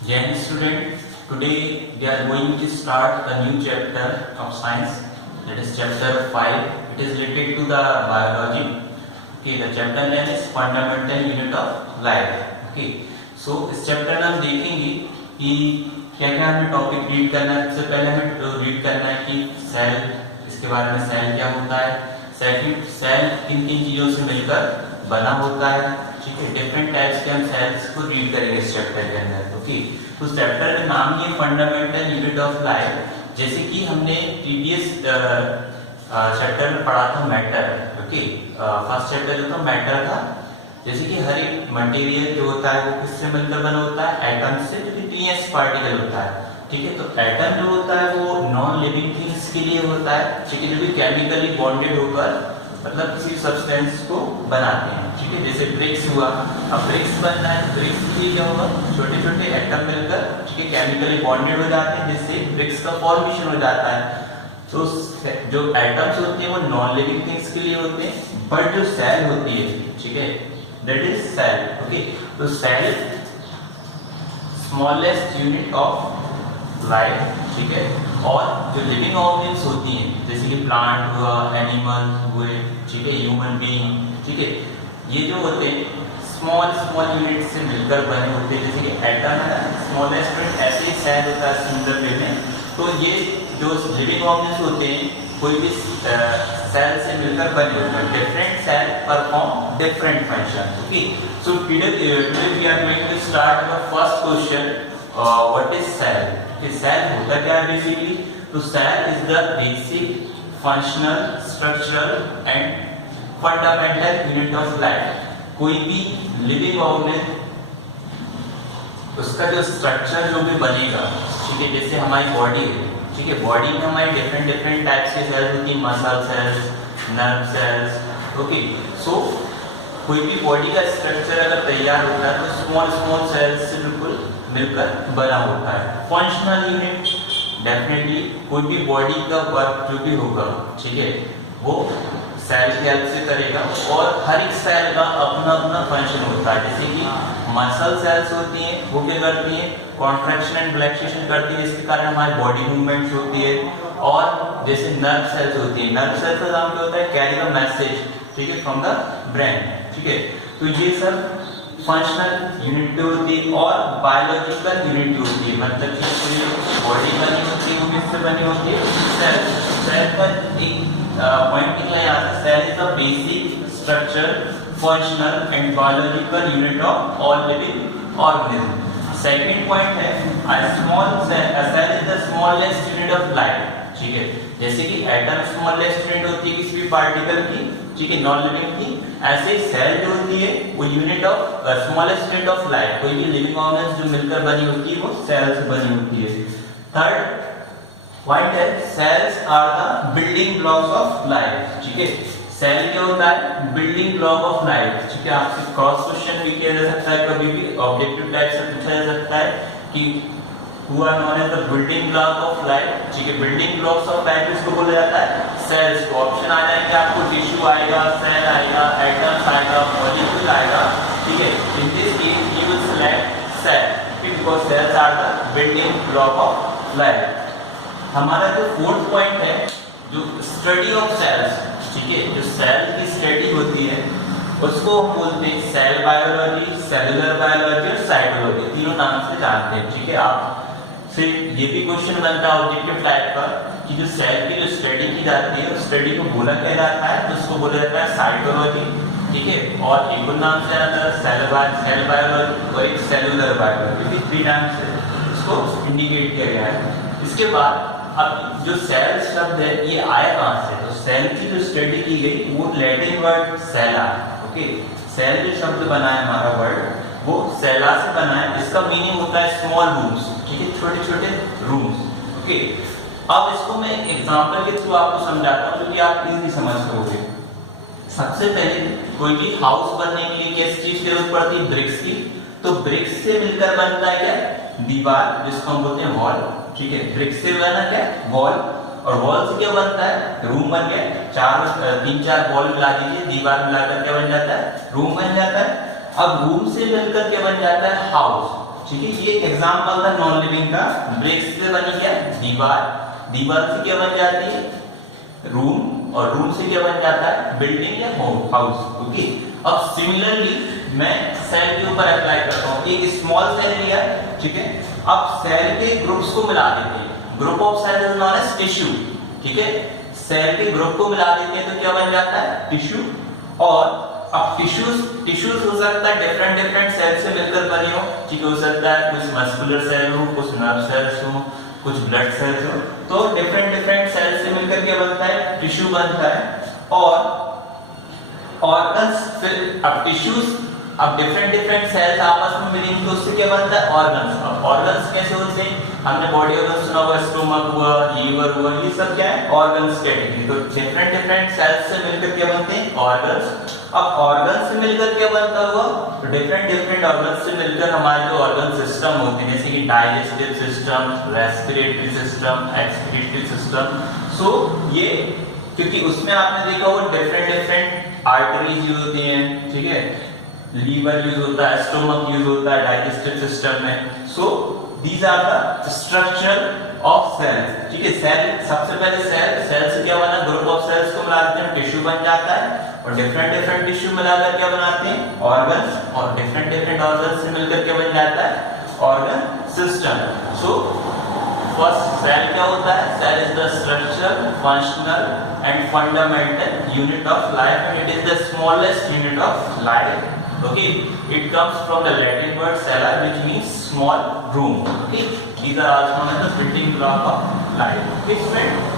Dear student, today we are going to start a new chapter of science, that is chapter 5. It is related to the biology. Okay, the chapter name is fundamental unit of life. Okay, so इस chapter में हम देखेंगे कि क्या क्या हमें topic read करना है। सबसे पहले हमें रीड करना है कि सेल, इसके बारे में सेल क्या होता है, सेल किन किन चीजों से मिलकर बना होता है। ठीक है, डिफरेंट टाइप्स के हम सेल्स को रीड करेंगे इस चैप्टर के अंदर। ओके, तो चैप्टर का नाम ये फंडामेंटल यूनिट ऑफ लाइफ। जैसे कि हमने प्रीवियस चैप्टर में पढ़ा था मैटर। ओके, फर्स्ट चैप्टर जो था मैटर था। जैसे कि हर एक मटेरियल जो होता है वो किससे मिलकर बना होता है, एटम से, जो कि टीएस पार्टिकल होता है। ठीक है, तो एटम जो होता है वो नॉन लिविंग थिंग्स के लिए होता है, ठीक है, जो कि केमिकली बॉन्डेड होकर मतलब किसी सब्सटेंस को बनाते हैं। ठीक है, जैसे ब्रिक्स हुआ, अब ब्रिक्स बनना है, ब्रिक्स के लिए क्या होगा, छोटे छोटे एटम मिलकर, ठीक है, केमिकली बॉन्डेड हो जाते हैं, जिससे ब्रिक्स का फॉर्मेशन हो जाता है। तो जो एटम्स होते हैं वो नॉन लिविंग थिंग्स के लिए होते हैं, बट जो सेल होती है, ठीक है, दैट इज सेल। ओके, तो cell smallest unit of life, ठीक है, और जो लिविंग ऑर्गेन्स होती हैं जैसे कि प्लांट हुआ, एनिमल हुए, ठीक है, ह्यूमन बीइंग, ठीक है, ये जो होते हैं स्मॉल स्मॉल यूनिट से मिलकर बने होते हैं। जैसे कि एटम है, स्मॉलेस्ट यूनिट, ऐसे ही सेल होता है सिंगल वे में। तो ये जो लिविंग ऑर्गेन्स होते हैं कोई भी सेल से मिलकर बने होते हैं। Different cell perform different function. Okay, so today we are going to start our first question, what is cell. कि सेल होता क्या है बेसिकली, तो cell is the basic functional structural and fundamental unit of life. कोई भी living organism उसका जो structure जो भी बनेगा, ठीक है, जैसे हमारी बॉडी है, ठीक है, बॉडी में हमारी डिफरेंट डिफरेंट टाइप्स के सेल्स होती हैं, muscle cells, nerve cells. Okay, so कोई भी बॉडी का स्ट्रक्चर अगर तैयार होता है तो स्मॉल स्मॉल सेल्स से बिल्कुल मिलकर बना होता है। फंक्शनल यूनिट डेफिनेटली कोई भी बॉडी का वर्क जो भी होगा, ठीक है, वो सेल की हेल्प से करेगा, और हर एक सेल का अपना अपना फंक्शन होता है। जैसे कि मसल सेल्स होती हैं, वो क्या करती हैं, कॉन्ट्रैक्शन एंड रिलैक्सेशन करती है, जिसके कारण हमारी बॉडी मूवमेंट्स होती है। और जैसे नर्व सेल्स होती है, नर्व सेल्स का काम क्या होता है, कैरी अ मैसेज, ठीक है, फ्रॉम द ब्रेन। ठीक है, तो ये सब फंक्शनल यूनिट होती है और बायोलॉजिकल यूनिट होती है। मतलब कि बॉडी बनी होती है वो किससे बनी होती है, सेल। सेल का एक पॉइंट निकला यहाँ से, cell is the basic structure functional and biological unit of all living organism. Second point है small cell is the smallest unit of life. ठीक है, जैसे कि एटम स्मॉलेस्ट यूनिट होती है किसी भी पार्टिकल की, ठीक है, नॉन लिविंग की, ऐसे सेल जो होती है वो unit of smallest unit of life. कोई भी लिविंग ऑर्गेनिज्म जो मिलकर बनी होती है वो सेल से बनी होती है। थर्ड पॉइंट है cells are the building blocks of life. ठीक है, सेल क्या होता है, बिल्डिंग ब्लॉक ऑफ लाइफ। ठीक है, आपसे क्रॉस क्वेश्चन भी किया जा सकता है, कभी भी ऑब्जेक्टिव टाइप से पूछा जा सकता है कि who are known as the building block of life। ठीक है, बिल्डिंग ब्लॉक्स ऑफ लाइफ इसको बोला जाता है सेल्स को। ऑप्शन आ जाएंगे आपको, टिश्यू आएगा, सेल आएगा, एटम्स आएगा, मॉलिक्यूल आएगा। ठीक है, in this case you will select cell, because cells are the building block of life. हमारा जो फोर्थ पॉइंट है, जो स्टडी ऑफ सेल्स, ठीक है, जो सेल की स्टडी होती है उसको हम बोलते हैं सेल बायोलॉजी, सेलुलर बायोलॉजी और साइटोलॉजी, तीनों नाम से जानते हैं। ठीक है, आप फिर ये भी क्वेश्चन बनता है ऑब्जेक्टिव टाइप का कि जो सेल की जो स्टडी की जाती है उस स्टडी को बोला क्या जाता है, तो उसको बोला जाता है साइटोलॉजी। ठीक है, और एक और नाम से आता है सेल बायोलॉजी और एक सेलुलर बायोलॉजी, थ्री नाम से इसको इंडिकेट किया गया है। इसके बाद अब जो सेल शब्द है ये आया कहाँ से, तो सेल की जो स्टडी की गई वो लैटिन वर्ड सेला। ओके, सेल जो शब्द बना है हमारा वर्ड वो सेला से बना है। इसका मीनिंग होता है स्मॉल रूम्स, ठीक है, छोटे छोटे रूम्स। ओके, अब इसको मैं एग्जांपल के थ्रू आपको समझाता हूँ जो कि आप इजीली समझ सकोगे। सबसे पहले कोई भी हाउस बनने के लिए किस चीज की जरूरत पड़ती है, ब्रिक्स की। तो ब्रिक्स से मिलकर बनता है क्या, दीवार, जिसको हम बोलते हैं वॉल। ठीक है, ब्रिक्स से बना क्या, वॉल, और वॉल से क्या बनता है, रूम बन गया। तीन चार वॉल मिला दीजिए, दीवार मिलाकर क्या बन जाता है, रूम बन जाता है। अब रूम से मिलकर क्या बन जाता है, हाउस। ठीक है, ये एग्जांपल था नॉन लिविंग का। ब्रिक्स से बनी क्या? दीवार, दीवार से क्या बन जाती है? रूम, और रूम से क्या बन जाता है? बिल्डिंग या होम, हाउस। ओके, अब सिमिलरली मैं सेल के ऊपर अप्लाई करता हूँ। एक स्मॉल सेल लिया, ठीक है, अब सेल के ग्रुप्स को मिला देते हैं। Group of cell is known as tissue, ठीक है, सेल के ग्रुप को मिला देते हैं तो क्या बन जाता है? टिश्यू। और अब टिश्यूज हो सकता है डिफरेंट सेल से मिलकर बने हो, ठीक है, हो सकता है कुछ मस्कुलर सेल हो, कुछ नर्व सेल्स हो, कुछ ब्लड सेल्स हो, तो डिफरेंट सेल से मिलकर क्या बनता है? टिश्यू बनता है। और ऑर्गन्स, फिर अब टिश्यूज, अब डिफरेंट सेल्स आपस में मिलेंगे तो उससे क्या बनता है? ऑर्गन्स। अब ऑर्गन्स कैसे होते हैं? हमने बॉडी ऑर्गन सुना हुआ, स्टोमक हुआ, लीवर हुआ, ये सब क्या है? Organs category. तो डिफरेंट सेल्स से मिलकर क्या बनते हैं? ऑर्गन्स। अब ऑर्गन से मिलकर क्या बनता हुआ? तो डिफरेंट ऑर्गन से मिलकर हमारे जो ऑर्गन सिस्टम होते हैं, जैसे कि digestive system, respiratory system, excretory system. So ये, क्योंकि उसमें आपने देखा वो डिफरेंट आर्टरीज यूज होती हैं, ठीक है, लीवर यूज होता है, स्टोमक यूज होता है डाइजेस्टिव सिस्टम में। So these are the structure of cells, ठीक है। सेल, सबसे पहले सेल से क्या बना? ग्रुप ऑफ सेल्स को मिला देते हैं, टिश्यू बन जाता है, और डिफरेंट टिश्यू मिलाकर क्या बनाते हैं? ऑर्गन्स, और डिफरेंट ऑर्गन्स से मिलकर क्या बन जाता है? Organ system. So first cell क्या होता है? Cell is the structure, functional and fundamental unit of life, and it is the smallest unit of life. Okay, it comes from the Latin word cella, which means small room. Okay, these are also known as the building block of life. Okay, friend.